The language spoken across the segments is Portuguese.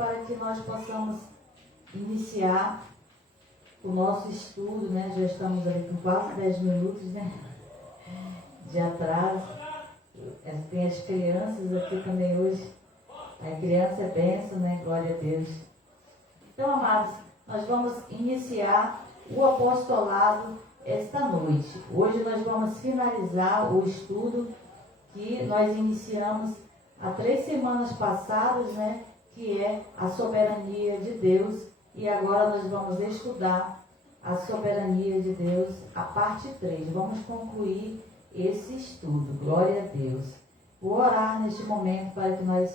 para que nós possamos iniciar o nosso estudo, né? Já estamos ali com quase 10 minutos, né? De atraso. Tem as crianças aqui também hoje. A criança é bênção, né? Glória a Deus. Então, amados, nós vamos iniciar o apostolado esta noite. Hoje nós vamos finalizar o estudo que nós iniciamos há 3 semanas passadas, né? Que é a soberania de Deus. E agora nós vamos estudar a soberania de Deus, a parte 3. Vamos concluir esse estudo. Glória a Deus. Vou orar neste momento para que nós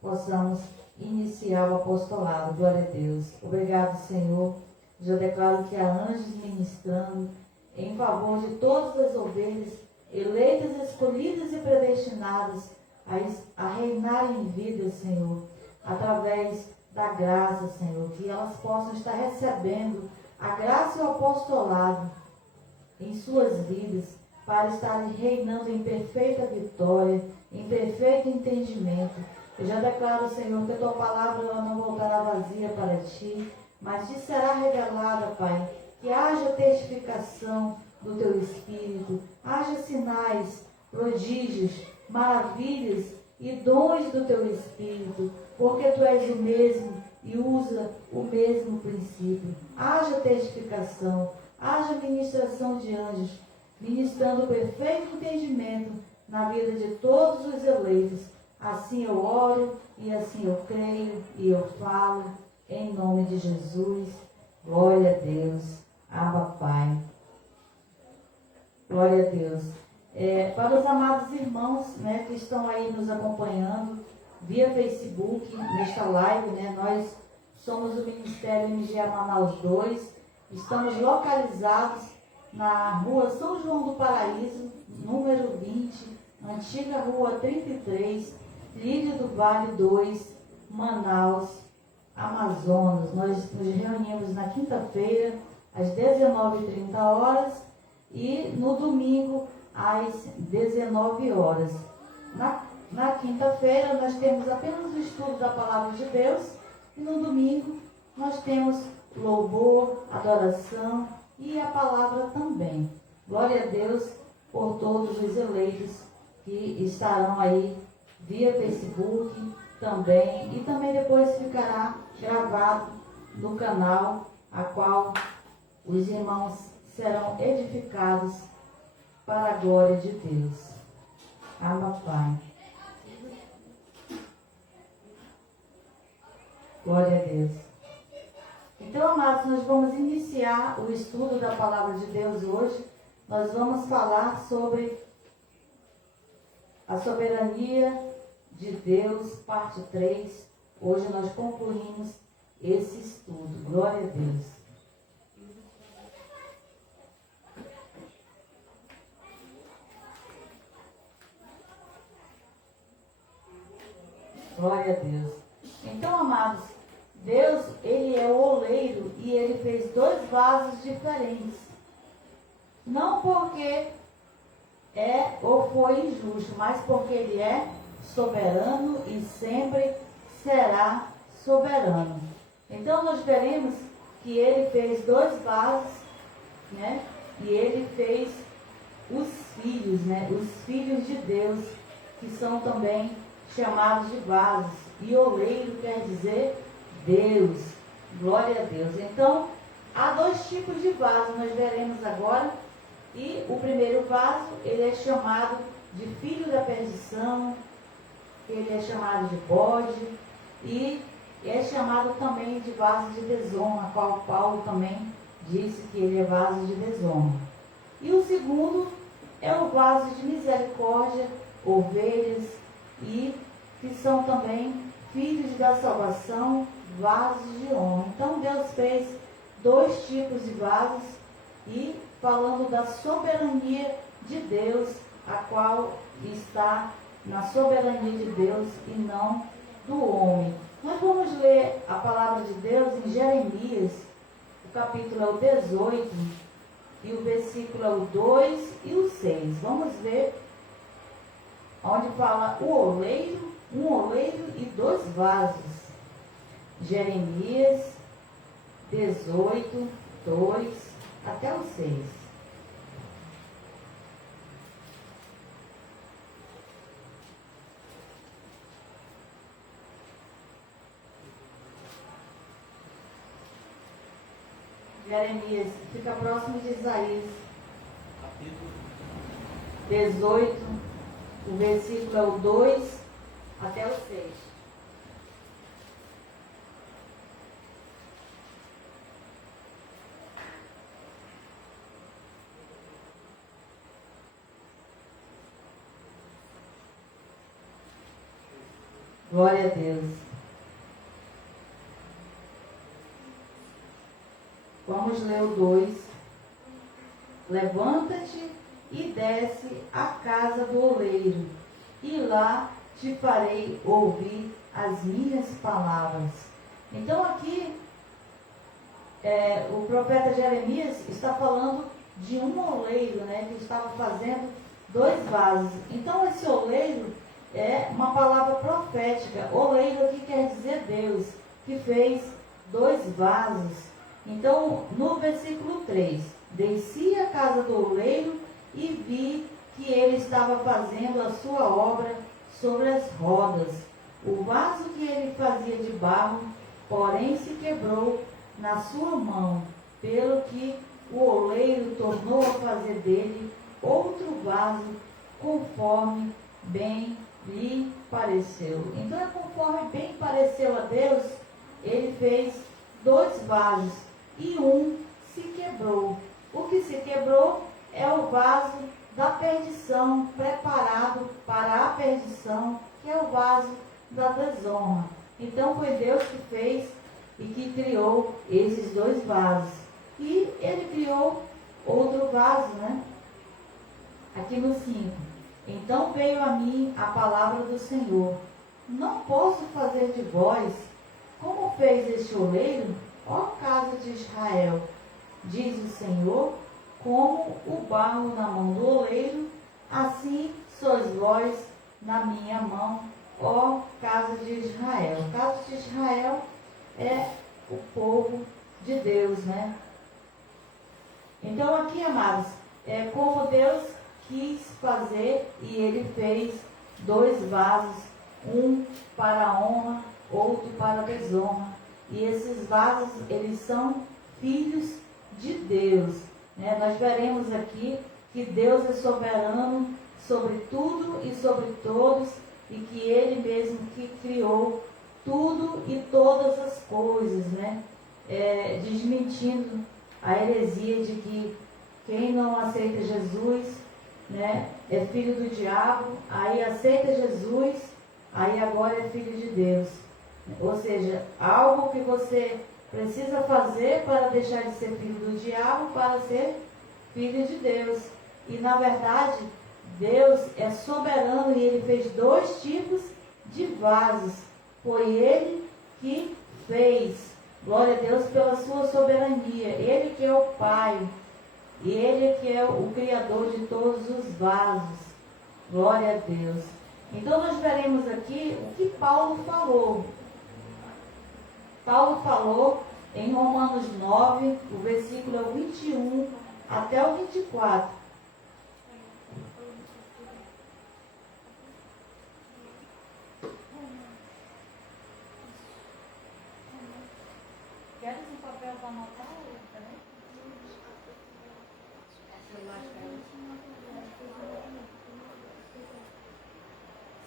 possamos iniciar o apostolado. Glória a Deus. Obrigado, Senhor. Já declaro que há anjos ministrando em favor de todas as ovelhas, eleitas, escolhidas e predestinadas a reinarem em vida, Senhor, através da graça, Senhor, que elas possam estar recebendo a graça e o apostolado em suas vidas, para estarem reinando em perfeita vitória, em perfeito entendimento. Eu já declaro, Senhor, que a tua palavra ela não voltará vazia para ti, mas te será revelada, Pai, que haja testificação do teu Espírito, haja sinais, prodígios, maravilhas e dons do teu Espírito, porque tu és o mesmo e usa o mesmo princípio. Haja testificação, haja ministração de anjos, ministrando perfeito entendimento na vida de todos os eleitos. Assim eu oro e assim eu creio e eu falo, em nome de Jesus. Glória a Deus. Abba, Pai. Glória a Deus. Para os amados irmãos, né, que estão aí nos acompanhando via Facebook, nesta live, né, nós somos o Ministério MGA Manaus 2, estamos localizados na rua São João do Paraíso, número 20, antiga rua 33, Lírio do Vale 2, Manaus, Amazonas. Nós nos reunimos na quinta-feira, às 19h30 e no domingo, às 19h. Na quinta-feira, nós temos apenas o estudo da Palavra de Deus e no domingo, nós temos louvor, adoração e a palavra também. Glória a Deus por todos os eleitos que estarão aí via Facebook também, e também depois ficará gravado no canal, a qual os irmãos serão edificados para a glória de Deus. Abba, Pai. Glória a Deus. Então, amados, nós vamos iniciar o estudo da Palavra de Deus hoje. Nós vamos falar sobre a soberania de Deus, parte 3. Hoje nós concluímos esse estudo. Glória a Deus. Glória a Deus. Então, amados, Deus, Ele é o oleiro e Ele fez 2 vasos diferentes. Não porque é ou foi injusto, mas porque Ele é soberano e sempre será soberano. Então, nós veremos que Ele fez 2 vasos, né? E Ele fez os filhos, né? Os filhos de Deus, que são também chamados de vasos. E oleiro quer dizer Deus. Glória a Deus. Então, há 2 tipos de vaso, nós veremos agora. E o primeiro vaso, ele é chamado de filho da perdição, ele é chamado de bode, e é chamado também de vaso de desonra, qual Paulo também disse que ele é vaso de desonra. E o segundo é o vaso de misericórdia, ovelhas, e que são também filhos da salvação, vasos de honra. Então Deus fez 2 tipos de vasos, e falando da soberania de Deus, a qual está na soberania de Deus e não do homem. Nós vamos ler a palavra de Deus em Jeremias, o capítulo é o 18, e o versículo é o 2 e o 6. Vamos ver onde fala o oleiro, um oleiro e 2 vasos. Jeremias 18, 2 até o 6. Jeremias fica próximo de Isaías. 18, o versículo é o 2 até o 6. Glória a Deus. Vamos ler o 2. Levanta-te e desce à casa do oleiro, e lá te farei ouvir as minhas palavras. Então aqui, o profeta Jeremias está falando de um oleiro, que estava fazendo 2 vasos. Então esse oleiro é uma palavra profética. Oleiro aqui quer dizer Deus, que fez 2 vasos. Então, no versículo 3, desci à casa do oleiro e vi que ele estava fazendo a sua obra sobre as rodas. O vaso que ele fazia de barro, porém, se quebrou na sua mão, pelo que o oleiro tornou a fazer dele outro vaso, conforme bem lhe pareceu. Então, conforme bem pareceu a Deus, ele fez 2 vasos e um se quebrou. O que se quebrou é o vaso da perdição, preparado para a perdição, que é o vaso da desonra. Então foi Deus que fez e que criou esses 2 vasos. E ele criou outro vaso, Aqui no 5. Então veio a mim a palavra do Senhor. Não posso fazer de vós como fez este oleiro, ó casa de Israel, diz o Senhor, como o barro na mão do oleiro, assim sois vós na minha mão, ó casa de Israel. Casa de Israel é o povo de Deus, Então aqui, amados, é como Deus quis fazer e ele fez 2 vasos, um para a honra, outro para a desonra. E esses vasos, eles são filhos de Deus. Nós veremos aqui que Deus é soberano sobre tudo e sobre todos, e que Ele mesmo que criou tudo e todas as coisas, desmentindo a heresia de que quem não aceita Jesus, é filho do diabo, aí aceita Jesus, aí agora é filho de Deus. Ou seja, algo que você precisa fazer para deixar de ser filho do diabo para ser filho de Deus. E na verdade, Deus é soberano e Ele fez 2 tipos de vasos. Foi Ele que fez. Glória a Deus pela sua soberania. Ele que é o Pai. E Ele que é o Criador de todos os vasos. Glória a Deus. Então nós veremos aqui o que Paulo falou. Paulo falou em Romanos 9, o versículo é o 21 até o 24. Queres um papel para anotar?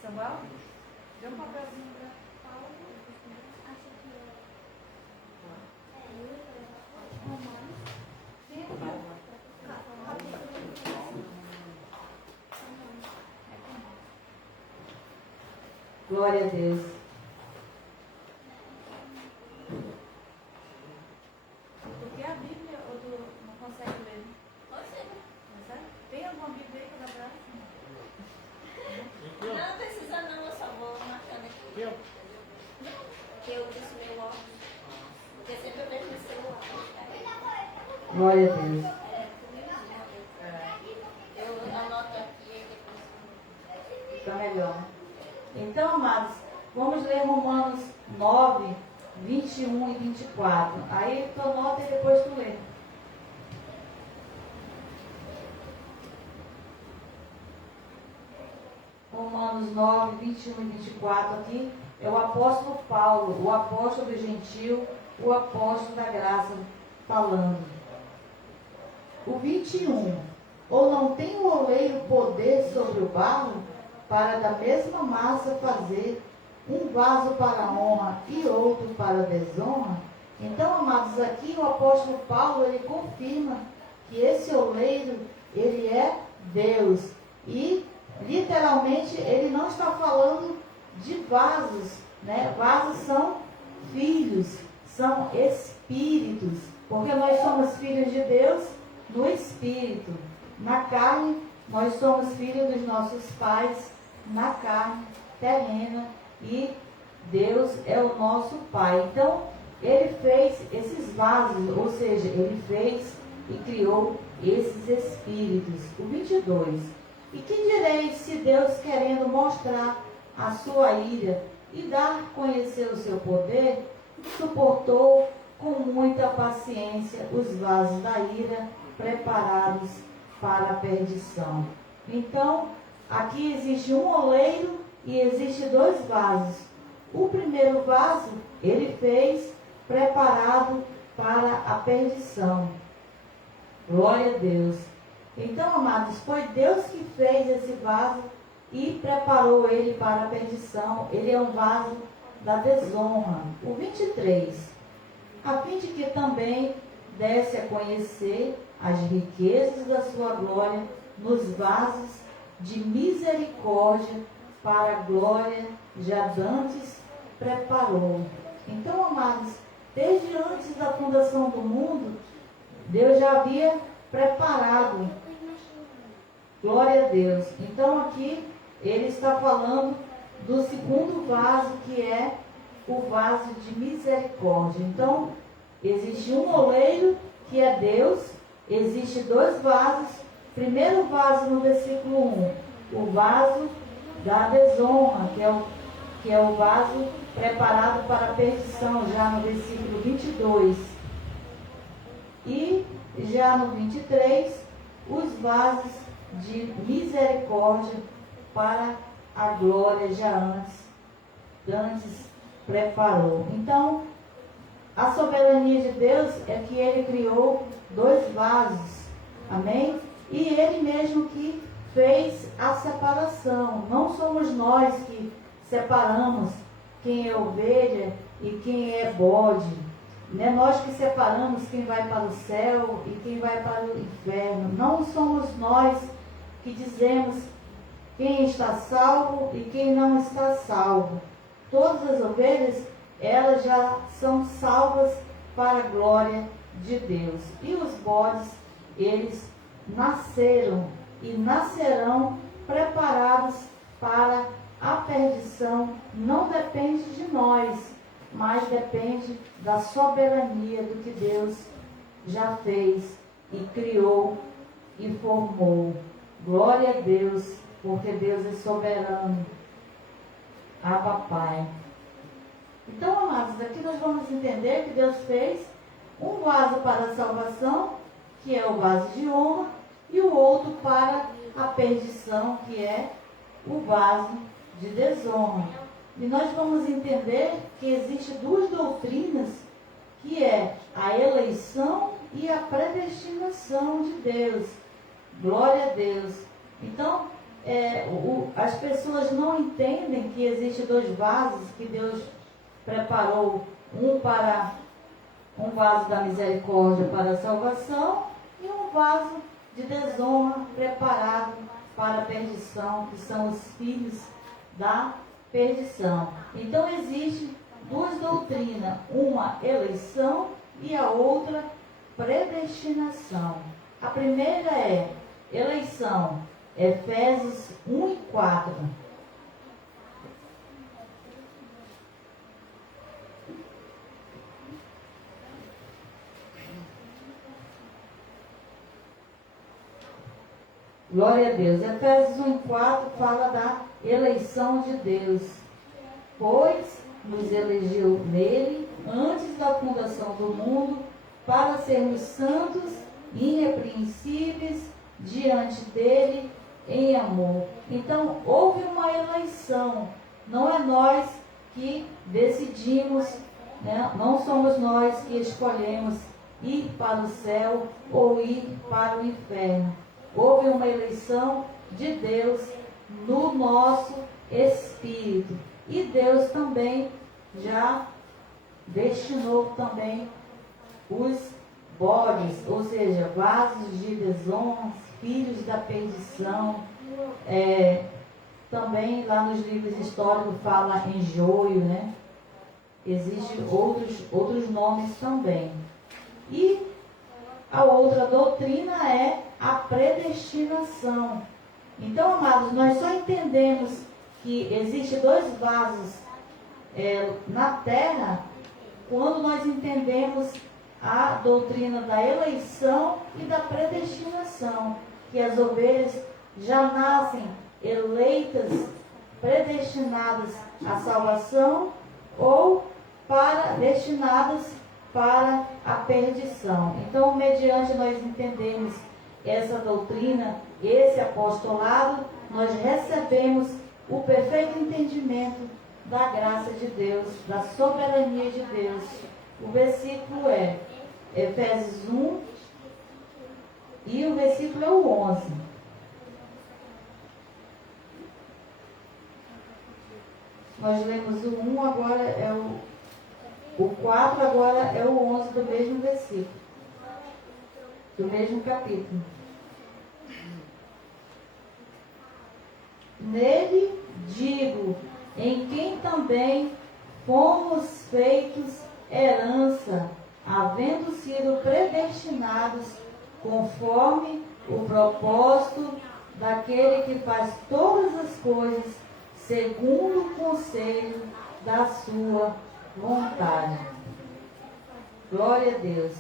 Samuel? Dê um papelzinho para Paulo. Glória a Deus. Porque a Bíblia, ou tu não consegue ler? Consegue? Tem alguma Bíblia aí para dar? Não precisa não, eu só vou marcando aqui. Que eu disse meu óculos. Porque sempre eu vejo no celular. Glória a Deus. Eu anoto aqui e depois. Fica melhor. Então, amados, vamos ler Romanos 9, 21 e 24. Aí tu anota e depois tu lê. Romanos 9, 21 e 24 aqui é o apóstolo Paulo, o apóstolo do gentil, o apóstolo da graça falando. O 21. Ou não tem o oleiro poder sobre o barro, para da mesma massa fazer um vaso para a honra e outro para a desonra? Então, amados, aqui o apóstolo Paulo, ele confirma que esse oleiro, ele é Deus. E, literalmente, ele não está falando de vasos, né? Vasos são filhos, são espíritos, porque nós somos filhos de Deus no espírito. Na carne, nós somos filhos dos nossos pais, na carne terrena, e Deus é o nosso Pai. Então, ele fez esses vasos, ou seja, ele fez e criou esses espíritos. O 22. E que direis se Deus, querendo mostrar a sua ira e dar a conhecer o seu poder, suportou com muita paciência os vasos da ira preparados para a perdição? Então, aqui existe um oleiro e existe dois vasos. O primeiro vaso, ele fez preparado para a perdição. Glória a Deus. Então, amados, foi Deus que fez esse vaso e preparou ele para a perdição. Ele é um vaso da desonra. O 23. A fim de que também desse a conhecer as riquezas da sua glória nos vasos de misericórdia, para a glória já dantes preparou. Então, amados, desde antes da fundação do mundo, Deus já havia preparado. Glória a Deus. Então, aqui ele está falando do segundo vaso, que é o vaso de misericórdia. Então, existe um oleiro, que é Deus. Existe dois vasos. Primeiro vaso no versículo 1, o vaso da desonra, que é o vaso preparado para a perdição, já no versículo 22. E já no 23, os vasos de misericórdia para a glória, já antes preparou. Então, a soberania de Deus é que ele criou dois vasos, amém? E ele mesmo que fez a separação. Não somos nós que separamos quem é ovelha e quem é bode. Não é nós que separamos quem vai para o céu e quem vai para o inferno. Não somos nós que dizemos quem está salvo e quem não está salvo. Todas as ovelhas, elas já são salvas para a glória de Deus. E os bodes, eles nasceram e nascerão preparados para a perdição. Não depende de nós, mas depende da soberania do que Deus já fez e criou e formou. Glória a Deus, porque Deus é soberano. Abba Pai. Então, amados, aqui nós vamos entender que Deus fez um vaso para a salvação, que é o vaso de honra, e o outro para a perdição, que é o vaso de desonra. E nós vamos entender que existem duas doutrinas, que é a eleição e a predestinação de Deus. Glória a Deus. Então, as pessoas não entendem que existem dois vasos, que Deus preparou, um vaso da misericórdia para a salvação e um vaso de desonra preparado para a perdição, que são os filhos da perdição. Então existem duas doutrinas, uma eleição e a outra predestinação. A primeira é eleição, Efésios 1 e 4. Glória a Deus. Efésios 1 e 4 fala da eleição de Deus. Pois nos elegeu nele antes da fundação do mundo, para sermos santos e irrepreensíveis diante dele em amor. Então, houve uma eleição. Não é nós que decidimos, né? Não somos nós que escolhemos ir para o céu ou ir para o inferno. Houve uma eleição de Deus no nosso espírito. E Deus também já destinou também os bodes, ou seja, vasos de desonra, filhos da perdição. Também lá nos livros históricos fala em joio, né? Existem outros nomes também. E a outra doutrina é a predestinação. Então, amados, nós só entendemos que existem dois vasos na terra quando nós entendemos a doutrina da eleição e da predestinação, que as ovelhas já nascem eleitas, predestinadas à salvação ou destinadas para a perdição. Então, mediante nós entendemos essa doutrina, esse apostolado, nós recebemos o perfeito entendimento da graça de Deus, da soberania de Deus. O versículo é Efésios 1 e o versículo é o 11. Nós lemos o 1, agora é o 4, agora é o 11 do mesmo versículo, do mesmo capítulo. Nele digo, em quem também fomos feitos herança, havendo sido predestinados conforme o propósito daquele que faz todas as coisas segundo o conselho da sua vontade. Glória a Deus.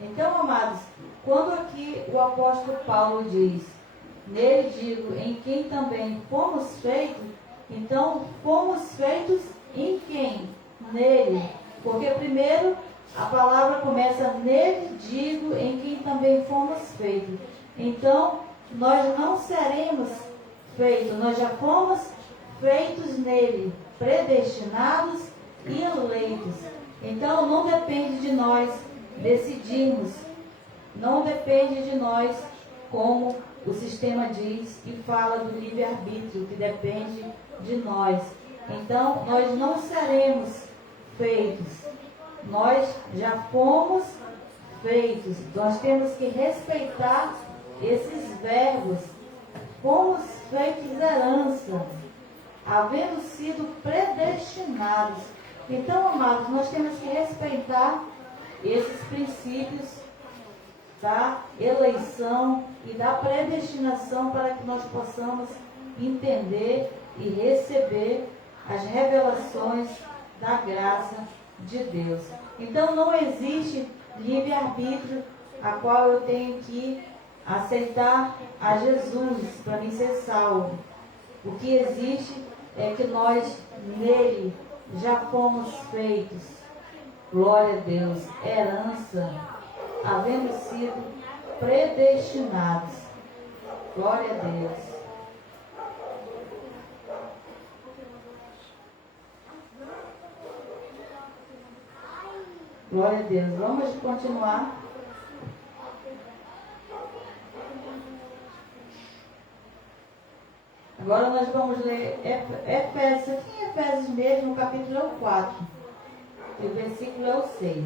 Então, amados, quando aqui o apóstolo Paulo diz, nele digo, em quem também fomos feitos, então fomos feitos em quem? Nele. Porque primeiro a palavra começa, nele digo, em quem também fomos feitos. Então, nós não seremos feitos, nós já fomos feitos nele, predestinados e eleitos. Então, não depende de nós decidirmos, não depende de nós, como o sistema diz e fala do livre-arbítrio, que depende de nós. Então, nós não seremos feitos, nós já fomos feitos. Nós temos que respeitar esses verbos. Fomos feitos herança, havendo sido predestinados. Então, amados, nós temos que respeitar esses princípios da eleição e da predestinação para que nós possamos entender e receber as revelações da graça de Deus. Então não existe livre-arbítrio a qual eu tenho que aceitar a Jesus para me ser salvo. O que existe é que nós nele já fomos feitos, glória a Deus, herança, havendo sido predestinados. Glória a Deus. Glória a Deus. Vamos continuar. Agora nós vamos ler Efésios, aqui em Efésios mesmo, o capítulo é o 4, e o versículo é o 6.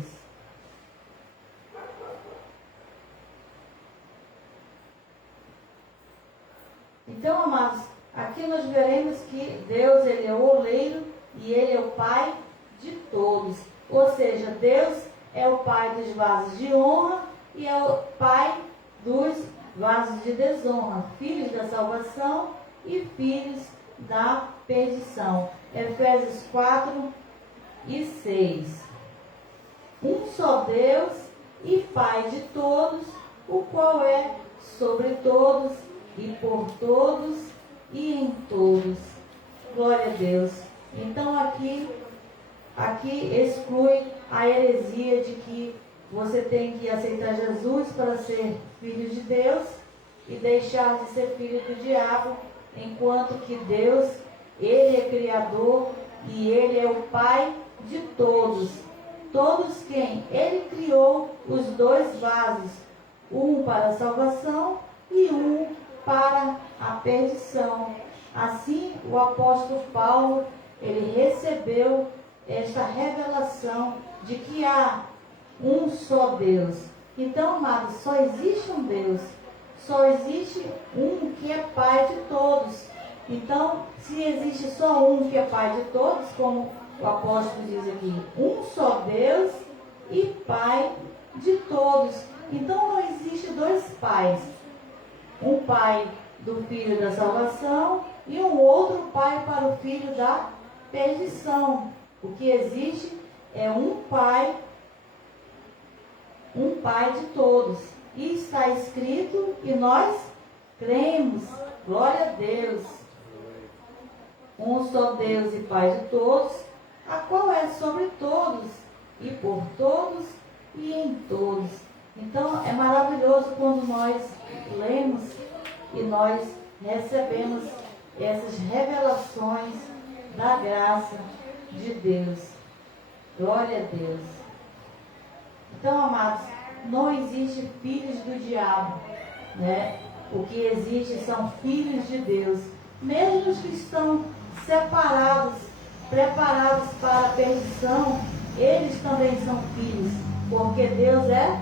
Então, amados, aqui nós veremos que Deus, Ele é o oleiro e Ele é o Pai de todos. Ou seja, Deus é o Pai dos vasos de honra e é o Pai dos vasos de desonra, filhos da salvação e filhos da perdição. Efésios 4 e 6. Um só Deus e Pai de todos, o qual é sobre todos e por todos e em todos. Glória a Deus. Então aqui aqui exclui a heresia de que você tem que aceitar Jesus para ser filho de Deus e deixar de ser filho do diabo, enquanto que Deus, Ele é Criador e Ele é o Pai de todos. Todos quem? Ele criou os dois vasos, um para a salvação e um para a perdição. Assim, o apóstolo Paulo, ele recebeu esta revelação de que há um só Deus. Então, amados, só existe um Deus. Só existe um que é Pai de todos. Então, se existe só um que é Pai de todos, como o apóstolo diz aqui, um só Deus e Pai de todos. Então, não existe dois pais. Um pai do filho da salvação e um outro pai para o filho da perdição. O que existe é um pai de todos. E está escrito e nós cremos. Glória a Deus. Um só Deus e Pai de todos, a qual é sobre todos, e por todos, e em todos. Então, é maravilhoso quando nós lemos e nós recebemos essas revelações da graça de Deus. Glória a Deus. Então, amados, não existe filhos do diabo, né? O que existe são filhos de Deus. Mesmo os que estão separados, preparados para a perdição, eles também são filhos, porque Deus é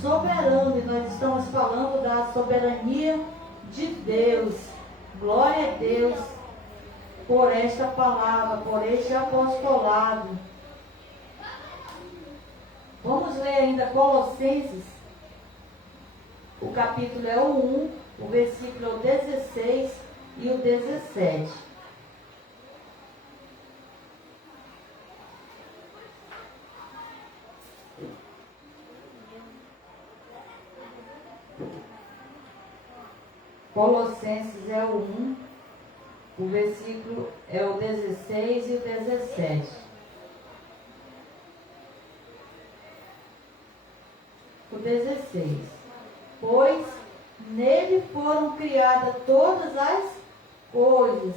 soberano e nós estamos falando da soberania de Deus. Glória a Deus por esta palavra, por este apostolado. Vamos ler ainda Colossenses, o capítulo é o 1, o versículo é o 16 e o 17. Colossenses é o 1, o versículo é o 16 e o 17. O 16. Pois nele foram criadas todas as coisas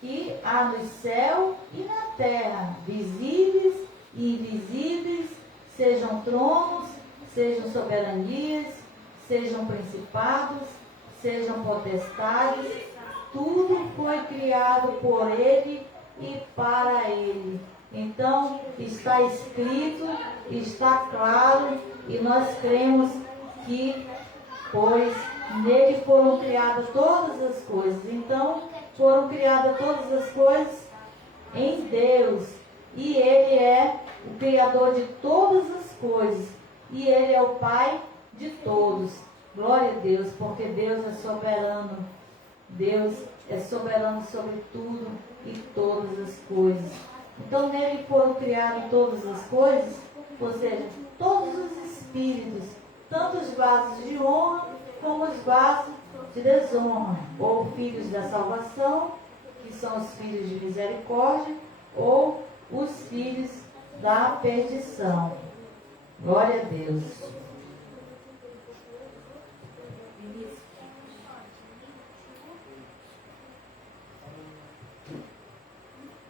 que há no céu e na terra, visíveis e invisíveis, sejam tronos, sejam soberanias, sejam principados, sejam potestades, tudo foi criado por Ele e para Ele. Então, está escrito, está claro, e nós cremos que, pois, nele foram criadas todas as coisas. Então, foram criadas todas as coisas em Deus, e Ele é o Criador de todas as coisas, e Ele é o Pai de todos. Glória a Deus, porque Deus é soberano. Deus é soberano sobre tudo e todas as coisas. Então, nele foram criadas todas as coisas, ou seja, todos os espíritos, tanto os vasos de honra como os vasos de desonra, ou filhos da salvação, que são os filhos de misericórdia, ou os filhos da perdição. Glória a Deus.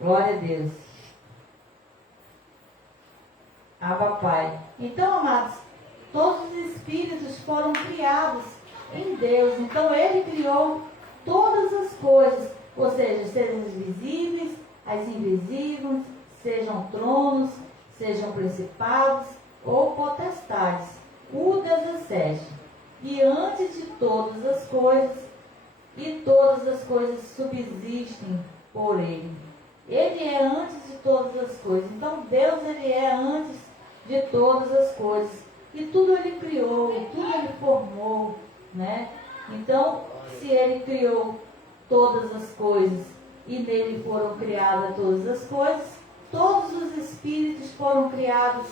Glória a Deus. Abba Pai. Então, amados, todos os espíritos foram criados em Deus. Então, Ele criou todas as coisas, ou seja, sejam as visíveis, as invisíveis, sejam tronos, sejam principados ou potestades. O 17. E antes de todas as coisas, e todas as coisas subsistem por Ele. Ele é antes de todas as coisas. Então, Deus, Ele é antes de todas as coisas. E tudo Ele criou, e tudo Ele formou, né? Então, se Ele criou todas as coisas, e nele foram criadas todas as coisas, todos os espíritos foram criados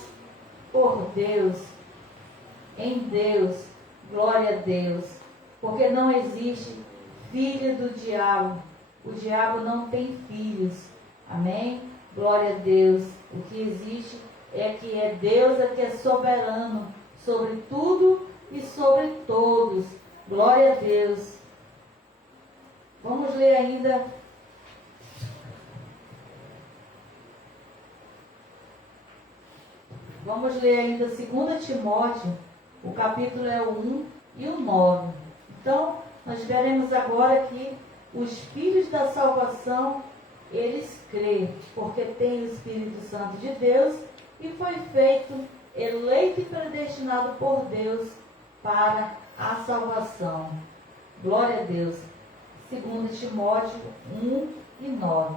por Deus, em Deus. Glória a Deus. Porque não existe filho do diabo. O diabo não tem filhos. Amém? Glória a Deus. O que existe é que Deus é que é soberano sobre tudo e sobre todos. Glória a Deus. Vamos ler ainda. Vamos ler ainda 2 Timóteo, o capítulo é o 1 e o 9. Então, nós veremos agora que os filhos da salvação, eles creem, porque tem o Espírito Santo de Deus e foi feito, eleito e predestinado por Deus para a salvação. Glória a Deus. 2 Timóteo 1 e 9.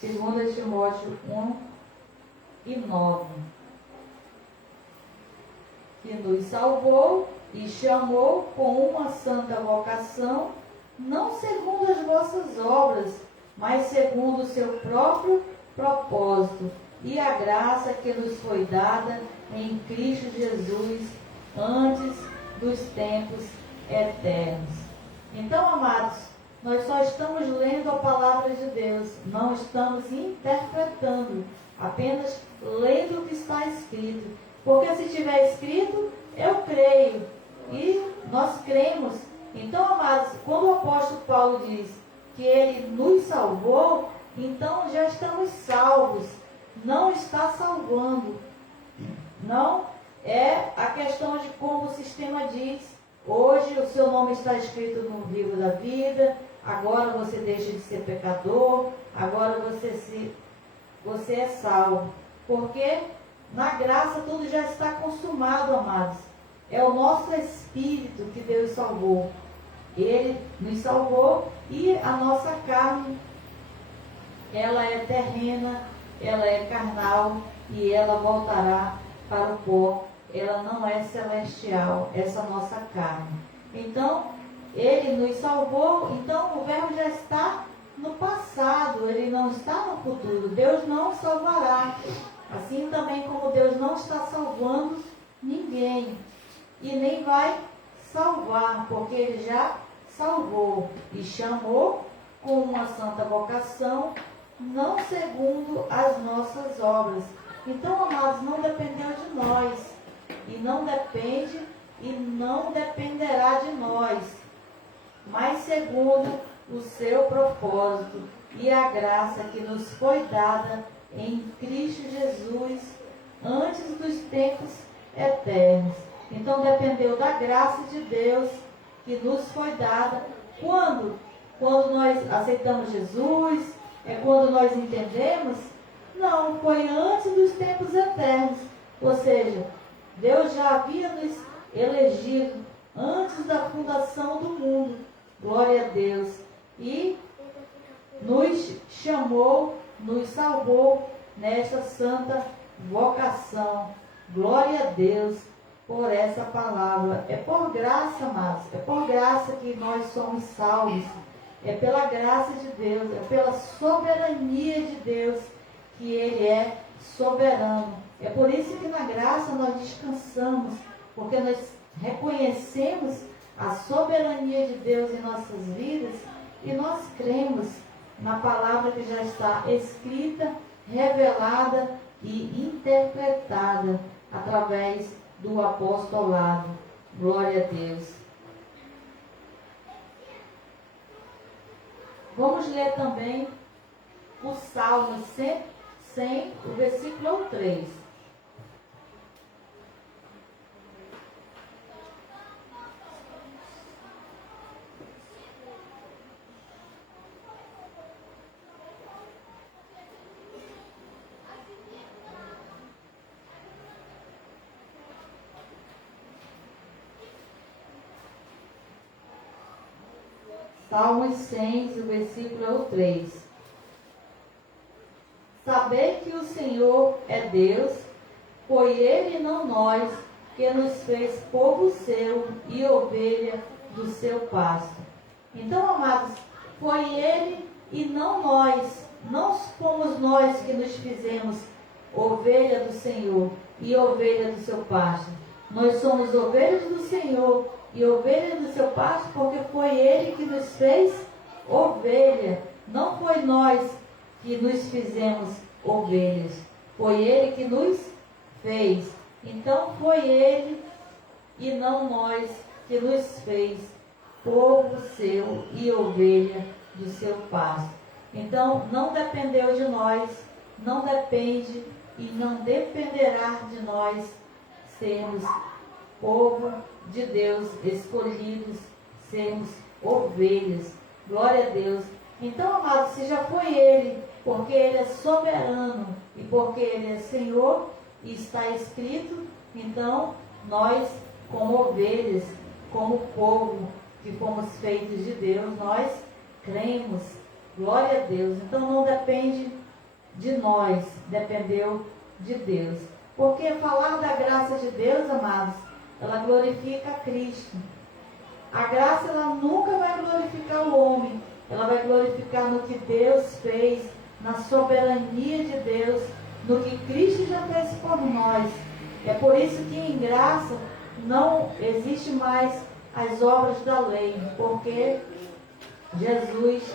Segunda Timóteo 1 e 9. Que nos salvou e chamou com uma santa vocação, não segundo as vossas obras, mas segundo o seu próprio propósito e a graça que nos foi dada em Cristo Jesus antes dos tempos eternos. Então, amados, nós só estamos lendo a palavra de Deus, não estamos interpretando, apenas lendo o que está escrito. Porque se estiver escrito, eu creio e nós cremos. Então, amados, quando o apóstolo Paulo diz que ele nos salvou, então já estamos salvos. Não está salvando. Não é a questão de como o sistema diz. Hoje o seu nome está escrito no livro da vida, agora você deixa de ser pecador, agora você é salvo. Porque na graça tudo já está consumado, amados. É o nosso espírito que Deus salvou. Ele nos salvou e a nossa carne, ela é terrena, ela é carnal e ela voltará para o pó. Ela não é celestial, essa nossa carne. Então, ele nos salvou, então o verbo já está no passado, ele não está no futuro. Deus não salvará. Assim também como Deus não está salvando ninguém. E nem vai salvar, porque ele já salvou e chamou com uma santa vocação, não segundo as nossas obras. Então, amados, não dependeu de nós. E não depende e não dependerá de nós, mas segundo o seu propósito e a graça que nos foi dada em Cristo Jesus antes dos tempos eternos. Então dependeu da graça de Deus que nos foi dada quando nós aceitamos Jesus, é quando nós entendemos? Não, foi antes dos tempos eternos. Ou seja, Deus já havia nos elegido antes da fundação do mundo. Glória a Deus. E nos chamou, nos salvou nesta santa vocação. Glória a Deus por essa palavra. É por graça, amados. É por graça que nós somos salvos. É pela graça de Deus. É pela soberania de Deus que Ele é soberano. É por isso que na graça nós descansamos, porque nós reconhecemos a soberania de Deus em nossas vidas e nós cremos na palavra que já está escrita, revelada e interpretada através do apostolado. Glória a Deus. Vamos ler também o Salmo 100, o versículo 3. Salmos 100, o versículo 3. Saber que o Senhor é Deus, foi Ele e não nós, que nos fez povo seu e ovelha do seu pasto. Então, amados, foi Ele e não nós, não fomos nós que nos fizemos ovelha do Senhor e ovelha do seu pasto. Nós somos ovelhas do Senhor e ovelhas do seu pasto porque foi Ele que nos fez ovelha. Não foi nós que nos fizemos ovelhas. Foi Ele que nos fez. Então foi Ele e não nós que nos fez povo seu e ovelha do seu pasto. Então não dependeu de nós, não depende e não dependerá de nós sermos povo de Deus, escolhidos, sermos ovelhas. Glória a Deus. Então, amados, se já foi Ele, porque Ele é soberano e porque Ele é Senhor, e está escrito, então nós, como ovelhas, como povo que fomos feitos de Deus, nós cremos. Glória a Deus. Então não depende de nós, dependeu de Deus. Porque falar da graça de Deus, amados, ela glorifica a Cristo. A graça, ela nunca vai glorificar o homem. Ela vai glorificar no que Deus fez, na soberania de Deus, no que Cristo já fez por nós. É por isso que em graça não existe mais as obras da lei, porque Jesus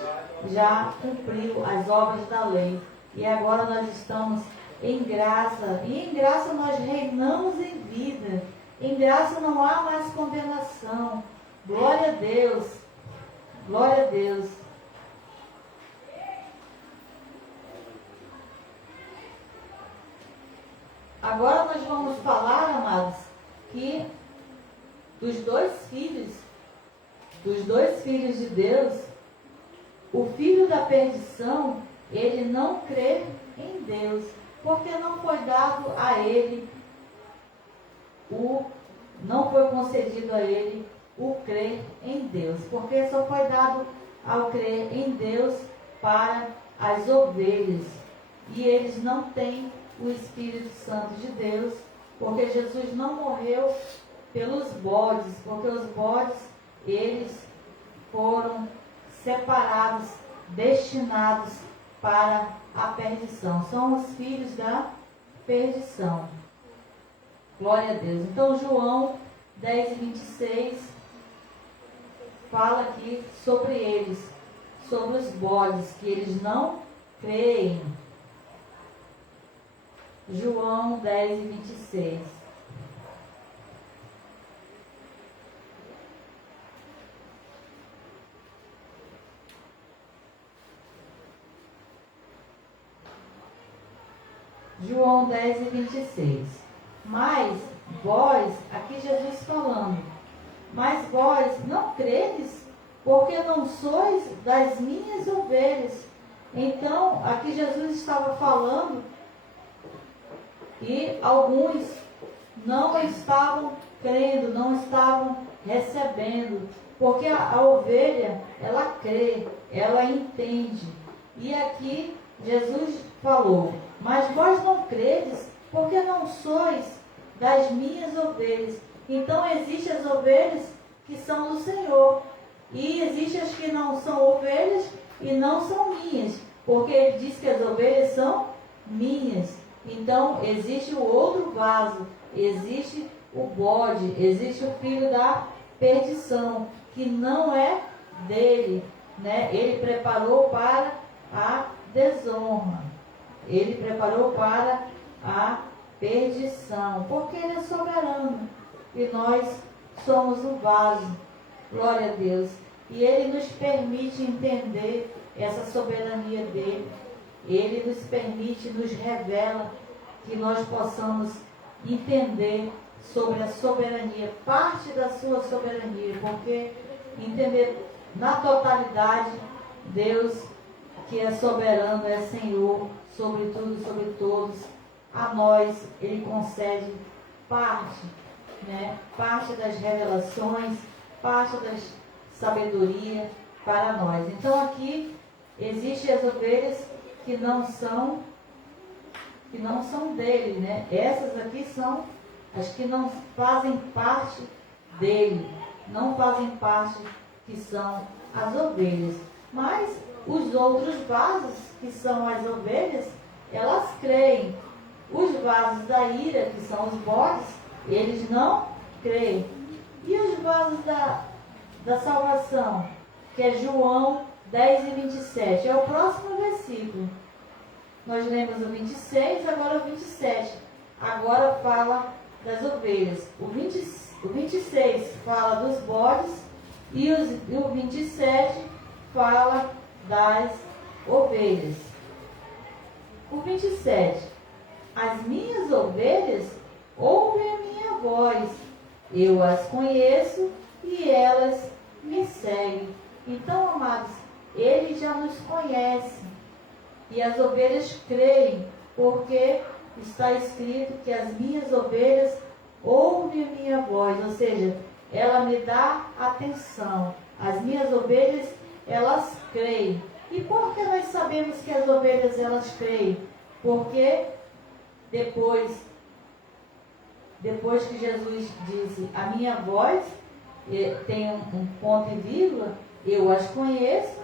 já cumpriu as obras da lei. E agora nós estamos em graça. E em graça nós reinamos em vida. Em graça não há mais condenação. Glória a Deus. Glória a Deus. Agora nós vamos falar, amados, que dos dois filhos de Deus, o filho da perdição, ele não crê em Deus, porque não foi dado a ele não foi concedido a ele o crer em Deus, porque só foi dado ao crer em Deus para as ovelhas, e eles não têm o Espírito Santo de Deus, porque Jesus não morreu pelos bodes, porque os bodes, eles foram separados, destinados para a perdição. São os filhos da perdição. Glória a Deus. Então, João 10:26 fala aqui sobre eles, sobre os bodes, que eles não creem. João 10:26. João 10:26. Mas vós, aqui Jesus falando, mas vós não credes, porque não sois das minhas ovelhas. Então, aqui Jesus estava falando e alguns não estavam crendo, não estavam recebendo, porque a ovelha, ela crê, ela entende. E aqui Jesus falou, mas vós não credes, porque não sois das minhas ovelhas. Então existem as ovelhas que são do Senhor, e existem as que não são ovelhas e não são minhas, porque ele diz que as ovelhas são minhas. Então existe o outro vaso, existe o bode, existe o filho da perdição, que não é dele, né? Ele preparou para a desonra, ele preparou para a perdição, porque ele é soberano e nós somos o vaso. Glória a Deus. E ele nos permite entender essa soberania dele. Ele nos permite, nos revela que nós possamos entender sobre a soberania, parte da sua soberania, porque entender na totalidade Deus, que é soberano, é Senhor sobre tudo, sobre todos. A nós ele concede parte, né? Parte das revelações, parte da sabedoria para nós. Então aqui existem as ovelhas que não são dele, né? Essas aqui são as que não fazem parte dele, não fazem parte, que são as ovelhas. Mas Os outros vasos, que são as ovelhas, elas creem. Os vasos da ira, que são os bodes, eles não creem. E os vasos da salvação, que é João 10 e 27, é o próximo versículo. Nós lemos o 26, agora o 27. Agora fala das ovelhas. O 26 fala dos bodes e o 27 fala das ovelhas. O 27. As minhas ovelhas ouvem a minha voz. Eu as conheço e elas me seguem. Então, amados, Ele já nos conhece. E as ovelhas creem, porque está escrito que as minhas ovelhas ouvem a minha voz. Ou seja, ela me dá atenção. As minhas ovelhas, elas creem. E por que nós sabemos que as ovelhas, elas creem? Porque depois que Jesus disse, a minha voz, tem um ponto e vírgula, eu as conheço,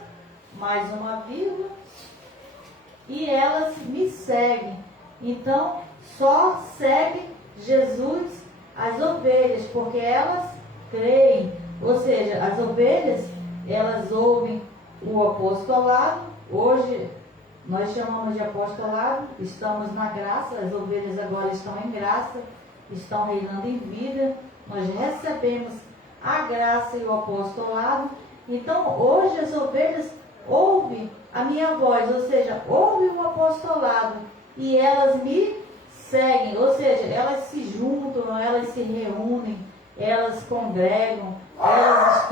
mais uma vírgula, e elas me seguem. Então, só segue Jesus as ovelhas, porque elas creem. Ou seja, as ovelhas, elas ouvem o apostolado. Hoje, nós chamamos de apostolado, estamos na graça, as ovelhas agora estão em graça, estão reinando em vida. Nós recebemos a graça e o apostolado. Então, hoje as ovelhas ouvem a minha voz, ou seja, ouvem o apostolado e elas me seguem, ou seja, elas se juntam, elas se reúnem, elas congregam, elas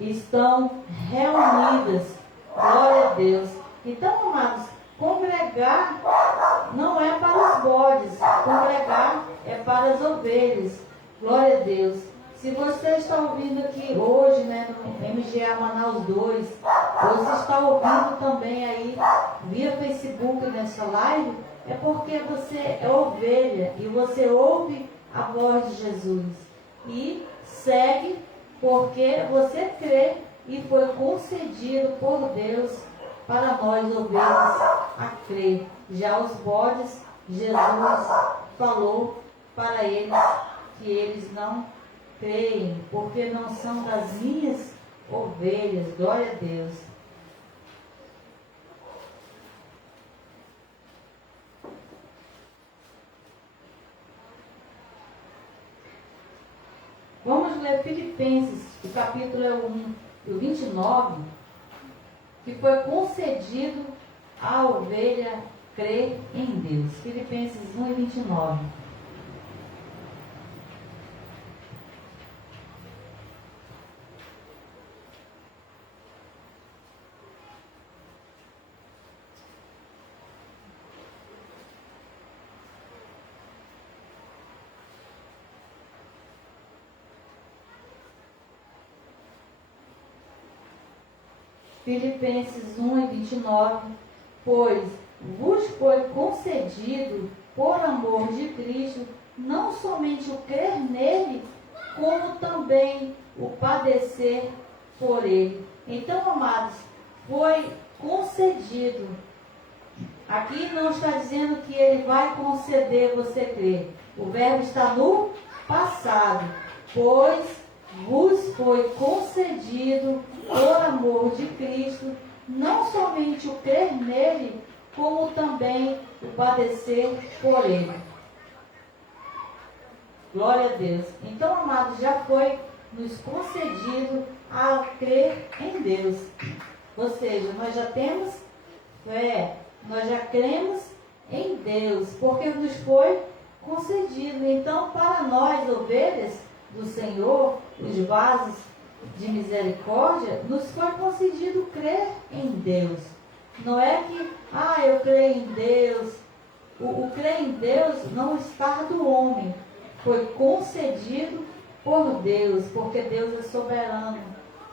estão reunidas. Glória a Deus. Então, amados, congregar não é para os bodes, congregar é para as ovelhas. Glória a Deus. Se você está ouvindo aqui hoje, no MGA Manaus 2, ou se está ouvindo também aí via Facebook nessa live, é porque você é ovelha e você ouve a voz de Jesus. E segue porque você crê e foi concedido por Deus para nós ovelhas a crer. Já os bodes, Jesus falou para eles que eles não creem, porque não são das minhas ovelhas. Glória a Deus. Vamos ler Filipenses, o capítulo 1, o 29, que foi concedido à ovelha crer em Deus. Filipenses 1 e 29. Filipenses 1 e 29, pois vos foi concedido, por amor de Cristo, não somente o crer nele, como também o padecer por ele. Então, amados, foi concedido. Aqui não está dizendo que ele vai conceder você crer. O verbo está no passado. Pois vos foi concedido, por amor de Cristo, não somente o crer nele, como também o padecer por ele. Glória a Deus. Então, amados, já foi nos concedido a crer em Deus. Ou seja, nós já temos fé, nós já cremos em Deus, porque nos foi concedido. Então, para nós, ovelhas do Senhor, os vasos de misericórdia, nos foi concedido crer em Deus. Não é que, eu creio em Deus. O crer em Deus não está do homem. Foi concedido por Deus, porque Deus é soberano,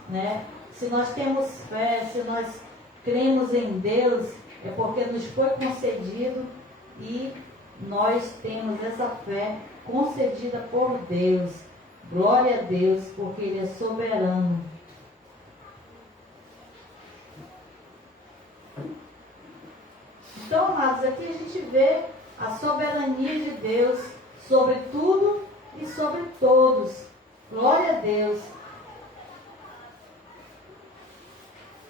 né? Se nós temos fé, se nós cremos em Deus, é porque nos foi concedido e nós temos essa fé concedida por Deus. Glória a Deus, porque Ele é soberano. Então, amados, aqui a gente vê a soberania de Deus sobre tudo e sobre todos. Glória a Deus.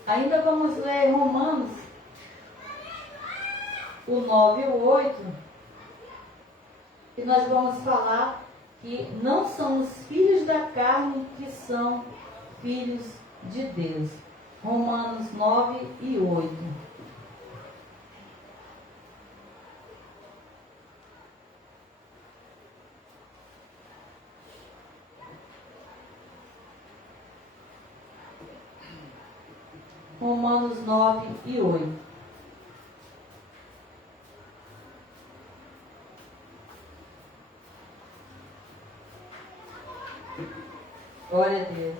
Ainda vamos ler Romanos, o 9 e o 8, e nós vamos falar que não são os filhos da carne que são filhos de Deus. Romanos 9 e 8. Romanos 9 e 8. Glória a Deus.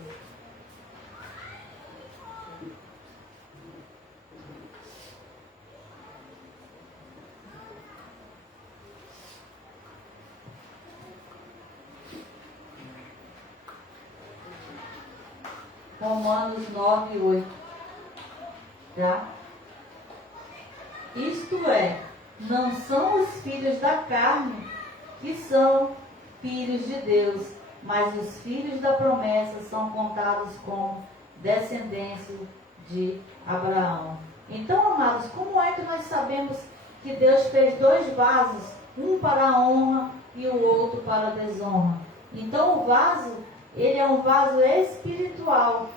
Romanos 9 e 8. Tá? Isto é, não são os filhos da carne que são filhos de Deus, mas os filhos da promessa são contados como descendência de Abraão. Então, amados, como é que nós sabemos que Deus fez dois vasos, um para a honra e o outro para a desonra? Então, o vaso, ele é um vaso espiritual.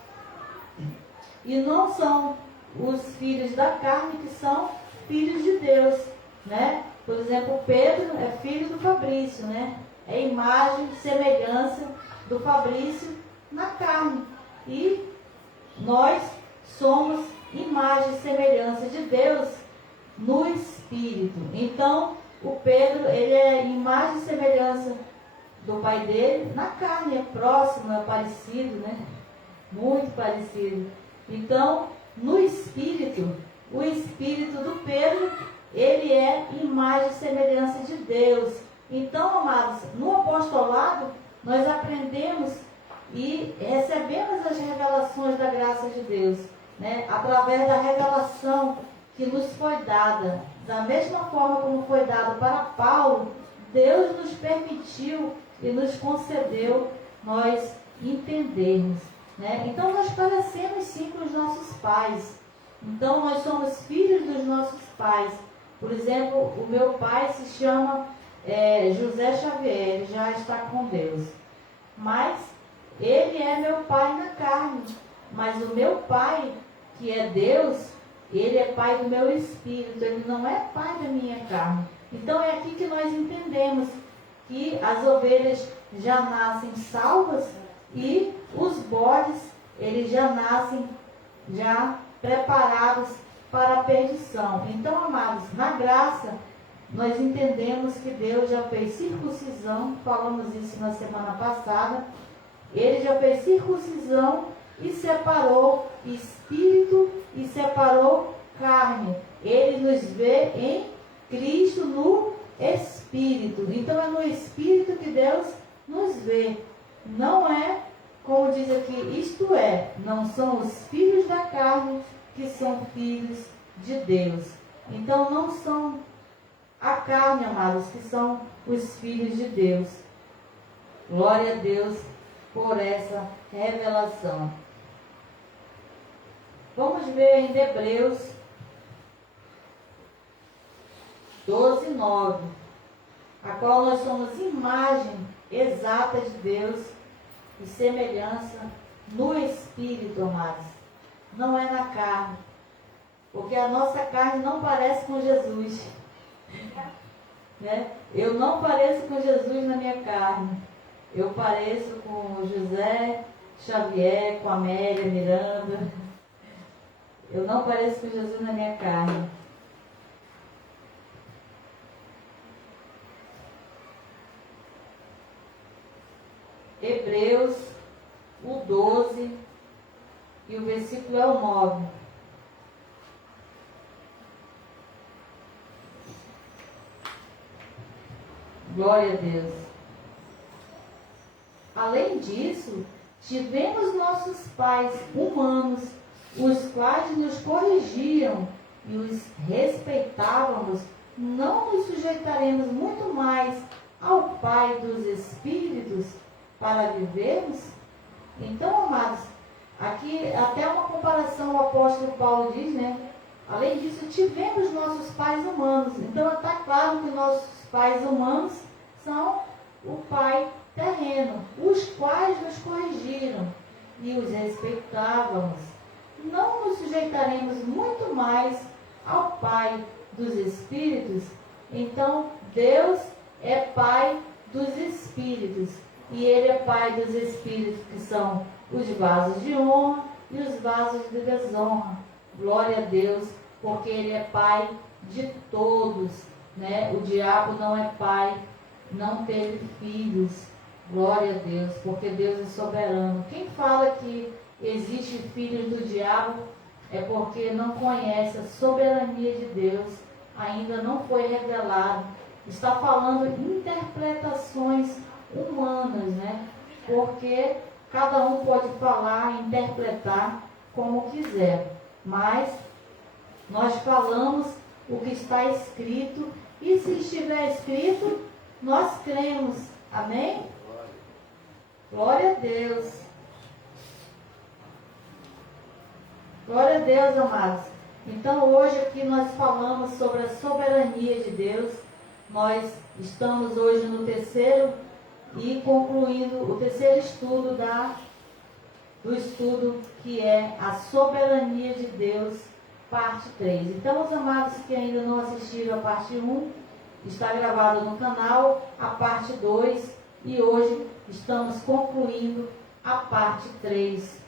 E não são os filhos da carne que são filhos de Deus, né? Por exemplo, Pedro é filho do Fabrício, né? É imagem, semelhança do Fabrício na carne. E nós somos imagem e semelhança de Deus no Espírito. Então, o Pedro, ele é imagem e semelhança do pai dele na carne, é próximo, é parecido, né? Muito parecido. Então, no Espírito, o Espírito do Pedro, ele é imagem e semelhança de Deus. Então, amados, no apostolado, nós aprendemos e recebemos as revelações da graça de Deus, né? Através da revelação que nos foi dada. Da mesma forma como foi dado para Paulo, Deus nos permitiu e nos concedeu nós entendermos, né? Então, nós parecemos sim com os nossos pais. Então, nós somos filhos dos nossos pais. Por exemplo, o meu pai se chama José Xavier, ele já está com Deus. Mas ele é meu pai na carne. Mas o meu pai, que é Deus, ele é pai do meu espírito, ele não é pai da minha carne. Então é aqui que nós entendemos que as ovelhas já nascem salvas e os bodes, eles já nascem já preparados para a perdição. Então, amados, na graça, nós entendemos que Deus já fez circuncisão, falamos isso na semana passada. Ele já fez circuncisão e separou espírito e separou carne. Ele nos vê em Cristo no Espírito. Então é no Espírito que Deus nos vê. Não é, como diz aqui, isto é, não são os filhos da carne que são filhos de Deus. Então não são a carne, amados, que são os filhos de Deus. Glória a Deus por essa revelação. Vamos ver em Hebreus 12, 9, a qual nós somos imagem exata de Deus e semelhança no Espírito, amados. Não é na carne, porque a nossa carne não parece com Jesus, né? Eu não pareço com Jesus na minha carne. Eu pareço com José Xavier, com Amélia, Miranda. Eu não pareço com Jesus na minha carne. Hebreus, o 12, e o versículo é o 9. Glória a Deus. Além disso, tivemos nossos pais humanos, os quais nos corrigiam e os respeitávamos, não nos sujeitaremos muito mais ao Pai dos Espíritos para vivermos? Então, amados, aqui até uma comparação o apóstolo Paulo diz, né? Além disso, tivemos nossos pais humanos. Então está claro que nossos pais humanos são o pai terreno, os quais nos corrigiram e os respeitávamos. Não nos sujeitaremos muito mais ao Pai dos Espíritos? Então, Deus é Pai dos Espíritos. E Ele é Pai dos Espíritos, que são os vasos de honra e os vasos de desonra. Glória a Deus, porque Ele é Pai de todos, né? O diabo não é pai, não teve filhos. Glória a Deus, porque Deus é soberano. Quem fala que existe filhos do diabo é porque não conhece a soberania de Deus, ainda não foi revelado. Está falando interpretações humanas, né? Porque cada um pode falar, interpretar como quiser. Mas nós falamos o que está escrito, e se estiver escrito, nós cremos. Amém? Glória a Deus. Glória a Deus, amados. Então, hoje aqui nós falamos sobre a soberania de Deus. Nós estamos hoje no terceiro e concluindo o terceiro estudo do estudo que é a soberania de Deus, parte 3. Então, os amados que ainda não assistiram a parte 1, está gravado no canal a parte 2, e hoje estamos concluindo a parte 3,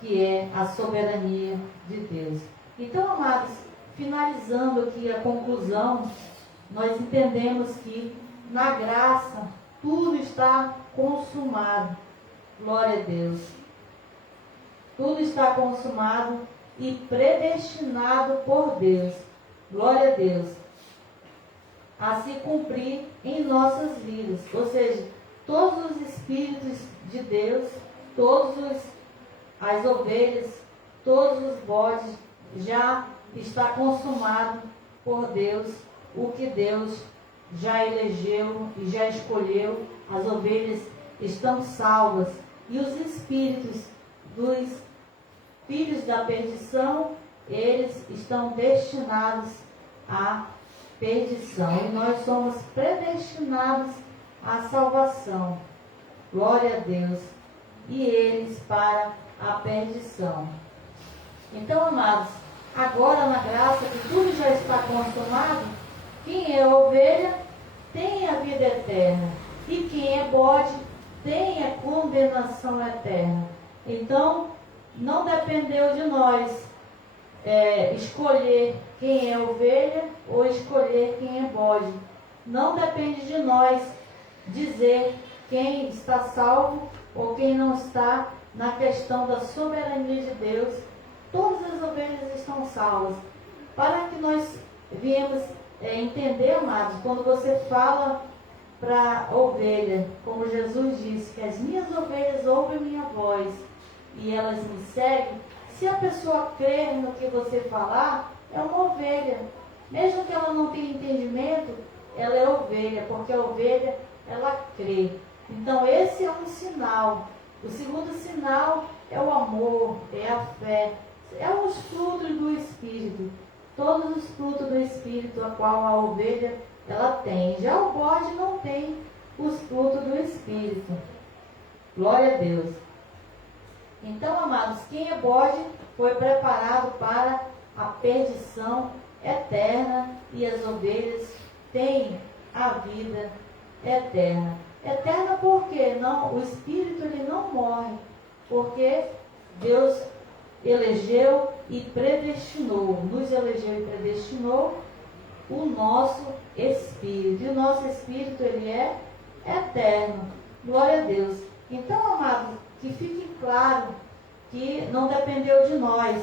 que é a soberania de Deus. Então, amados, finalizando aqui a conclusão, nós entendemos que na graça tudo está consumado. Glória a Deus. Tudo está consumado e predestinado por Deus. Glória a Deus. A se cumprir em nossas vidas. Ou seja, todos os espíritos de Deus, as ovelhas, todos os bodes, já está consumado por Deus, o que Deus já elegeu e já escolheu. As ovelhas estão salvas, e os espíritos dos filhos da perdição, eles estão destinados à perdição, e nós somos predestinados à salvação. Glória a Deus. E eles para a perdição. Então, amados, agora na graça que tudo já está consumado, quem é ovelha tem a vida eterna, e quem é bode tem a condenação eterna. Então, não dependeu de nós escolher quem é ovelha ou escolher quem é bode. Não depende de nós dizer quem está salvo ou quem não está, na questão da soberania de Deus. Todas as ovelhas estão salvas. Para que nós viemos entender, amados, quando você fala para a ovelha, como Jesus disse, que as minhas ovelhas ouvem minha voz e elas me seguem, se a pessoa crer no que você falar, é uma ovelha. Mesmo que ela não tenha entendimento, ela é ovelha, porque a ovelha, ela crê. Então, esse é um sinal. O segundo sinal é o amor, é a fé, é os frutos do Espírito. Todos os frutos do Espírito, a qual a ovelha, ela tem. Já o bode não tem os frutos do Espírito. Glória a Deus. Então, amados, quem é bode foi preparado para a perdição eterna, e as ovelhas têm a vida eterna. Eterna porque não, o Espírito ele não morre, porque Deus elegeu e predestinou, nos elegeu e predestinou o nosso Espírito. E o nosso Espírito ele é eterno. Glória a Deus. Então, amados, que fique claro que não dependeu de nós.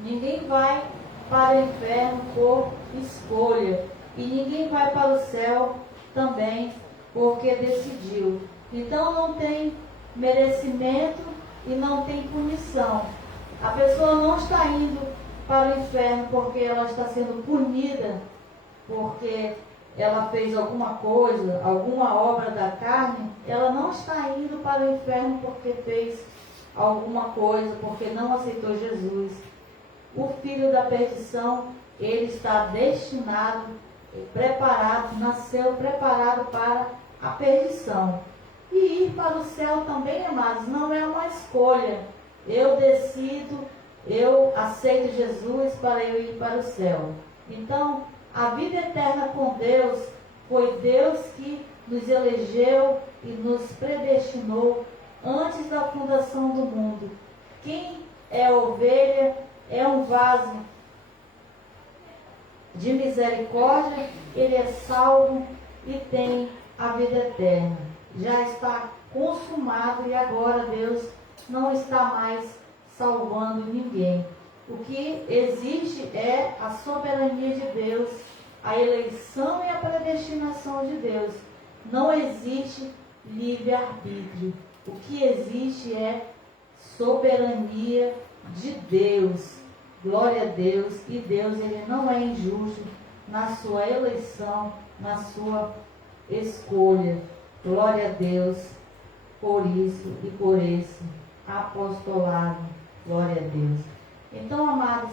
Ninguém vai para o inferno por escolha, e ninguém vai para o céu também porque decidiu. Então não tem merecimento e não tem punição. A pessoa não está indo para o inferno porque ela está sendo punida, porque ela fez alguma coisa, alguma obra da carne. Ela não está indo para o inferno porque fez alguma coisa, porque não aceitou Jesus. O filho da perdição, ele está destinado, preparado, nasceu preparado para a perdição. E ir para o céu também, amados, não é uma escolha. Eu decido, eu aceito Jesus para eu ir para o céu. Então, a vida eterna com Deus, foi Deus que nos elegeu e nos predestinou antes da fundação do mundo. Quem é ovelha é um vaso de misericórdia, ele é salvo e tem a vida eterna. Já está consumado e agora Deus não está mais salvando ninguém. O que existe é a soberania de Deus, a eleição e a predestinação de Deus. Não existe livre-arbítrio. O que existe é soberania de Deus. Glória a Deus. E Deus, ele não é injusto na sua eleição, na sua escolha. Glória a Deus por isso e por esse apostolado. Glória a Deus. Então, amados,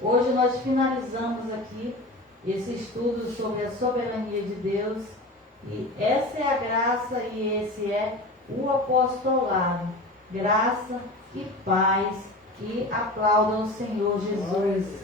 hoje nós finalizamos aqui esse estudo sobre a soberania de Deus. E essa é a graça e esse é o apostolado. Graça e paz. E aplaudam o Senhor Jesus.